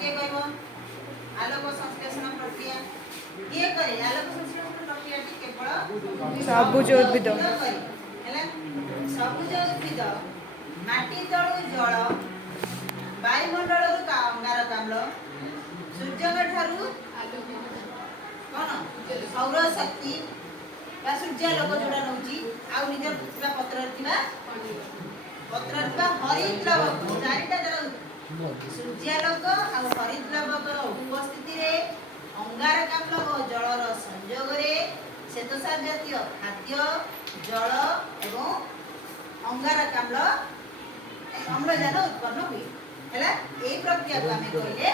किए कहब आलोक संश्लेषण प्रक्रिया किए करे आलोक संश्लेषण प्रक्रिया केवल सबुज उद्भिद सबुज उद्भिद माटी तलु जल वायुमंडल अंगारकाम्ल सूर्य ठारू कौन सौर शक्ति सूर्यालोक जोड़ा नौची आउ निज पत्र हरित लवक चारिटा जरा सूर्यालोक और हरित लवकर उपस्थिति रे अंगारकाम्ल और जलर संयोग रे श्वेतसार जातीय खाद्य जल एवं अंगारकाम्ल अम्लजान उत्पन्न हुए हैला ए प्रक्रिया को हमें कहले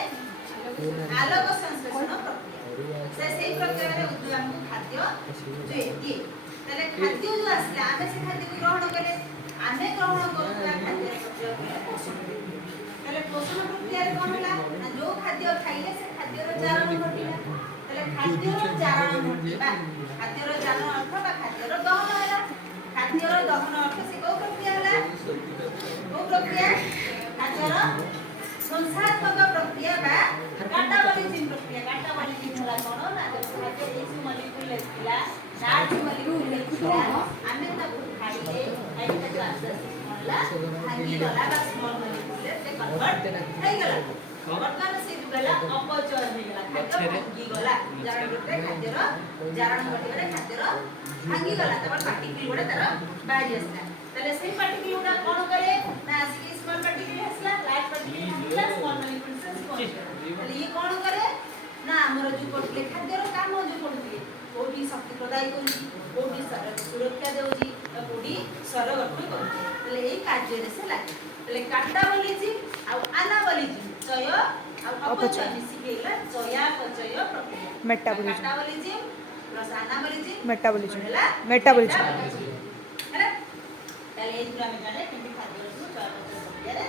आलोक संश्लेषण प्रक्रिया से प्रक्रिया रे उद्भिद हमको खाद्य जो एती तले खाद्य जो आसले आमे से खाद्य को ग्रहण कले आमे ग्रहण करता खाद्य प्रक्रिया तले पोषण प्रक्रिया रे कोन होला ना जो खाद्य खाइले से खाद्य रो जारण घटिला तले खाद्य रो जारण घटिबा खाद्य रो जारण अर्थ बा खाद्य रो दहन होला खाद्य रो दहन अर्थ से को प्रक्रिया होला को प्रक्रिया खाद्य रो संसात्मक प्रक्रिया बा काटाबोलिजिम प्रक्रिया काटाबोलिजिम होला कोन ना जब खाद्य एक मॉलिक्यूल लेथिला चार मॉलिक्यूल लेथिला आमे ताकू खाइले खाइले तो आस्ते होला भांगी गला बा स्मॉल मॉलिक्यूल से कन्वर्ट થઈ ગલા वर्तमान से गला अपचय হৈ गला खाद्य भांगी गला जारण करते खाद्य रो जारण करते खाद्य रो भांगी गला तब पार्टिकल गोडा तार बाहरी आसला तले सेही पार्टिकल गोडा कोन करे ना आसी स्मॉल पार्टिकल आसला लार्ज पार्टिकल भांगला स्मॉल मॉलिक्यूल से स्मॉल तले ये कोन करे ना हमर जो कोटले खाद्य रो काम जो कोटले कोडी शक्ति प्रदाय करूची कोडी सुरक्षा देउची तो कोडी स्वर गठन करूची तले ए कार्य रे से लागे तले काटाबोलिजिम आ अनाबोलिजिम चय आ अपचय मिसी गेला चयापचय प्रक्रिया मेटाबोलिज्म काटाबोलिजिम प्लस अनाबोलिजिम मेटाबोलिज्म मेटाबोलिजिम हैला तले ए पूरा में जाने केमि खाद्य रो चयापचय प्रक्रिया रे